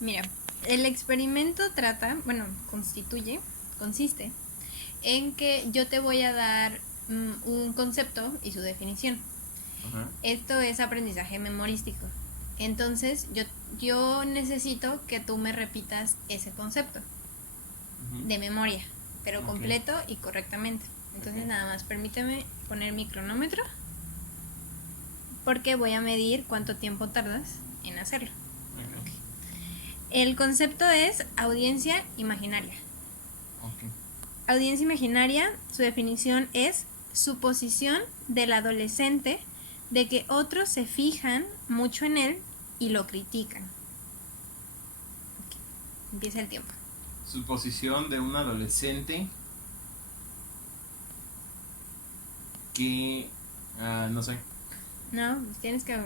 Mira, el experimento consiste en que yo te voy a dar un concepto y su definición. Ajá. Esto es aprendizaje memorístico. Entonces, yo necesito que tú me repitas ese concepto de memoria, pero Ok. completo y correctamente. Entonces, Ok. nada más permíteme poner mi cronómetro porque voy a medir cuánto tiempo tardas en hacerlo. Ok. El concepto es audiencia imaginaria. Ok. Audiencia imaginaria, su definición es suposición del adolescente de que otros se fijan mucho en él y lo critican. Okay. Empieza el tiempo. Suposición de un adolescente que... no sé. No, tienes que...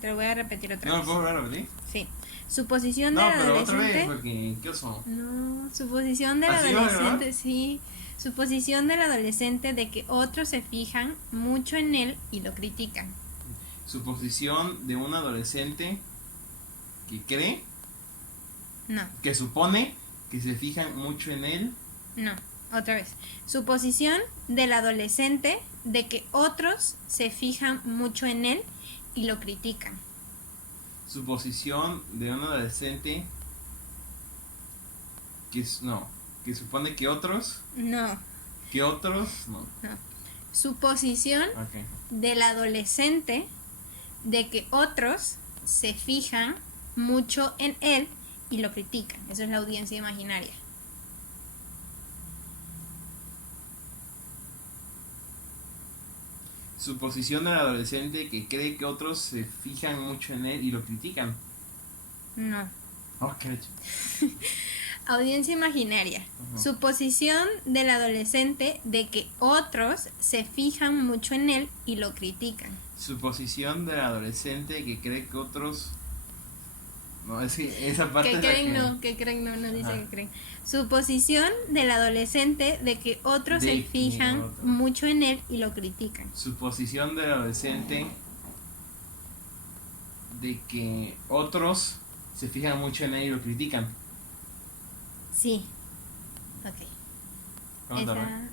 Te lo voy a repetir otra ¿No vez. lo puedo volver a repetir? Sí. Suposición No, del pero otra vez, adolescente... porque... ¿Qué oso? No, suposición del ¿Así va a grabar? adolescente, sí. Suposición del adolescente de que otros se fijan mucho en él y lo critican. Suposición de un adolescente que cree, No, que supone que se fijan mucho en él. no, otra vez. Suposición del adolescente de que otros se fijan mucho en él y lo critican. Suposición de un adolescente que supone que otros... No, Que otros... No. no. Suposición Ok. del adolescente de que otros se fijan mucho en él y lo critican. Eso es la audiencia imaginaria. Suposición del adolescente que cree que otros se fijan mucho en él y lo critican. No. Ok. Audiencia imaginaria. Suposición del adolescente de que otros se fijan mucho en él y lo critican. Suposición del adolescente que cree que otros... No, es que esa parte Que es la creen que... no, que creen no, no dice Ajá. que creen. Suposición del adolescente de que otros se fijan mucho en él y lo critican. Suposición del adolescente de que otros se fijan mucho en él y lo critican. Sí. Ok. ¿Cuánto tardé?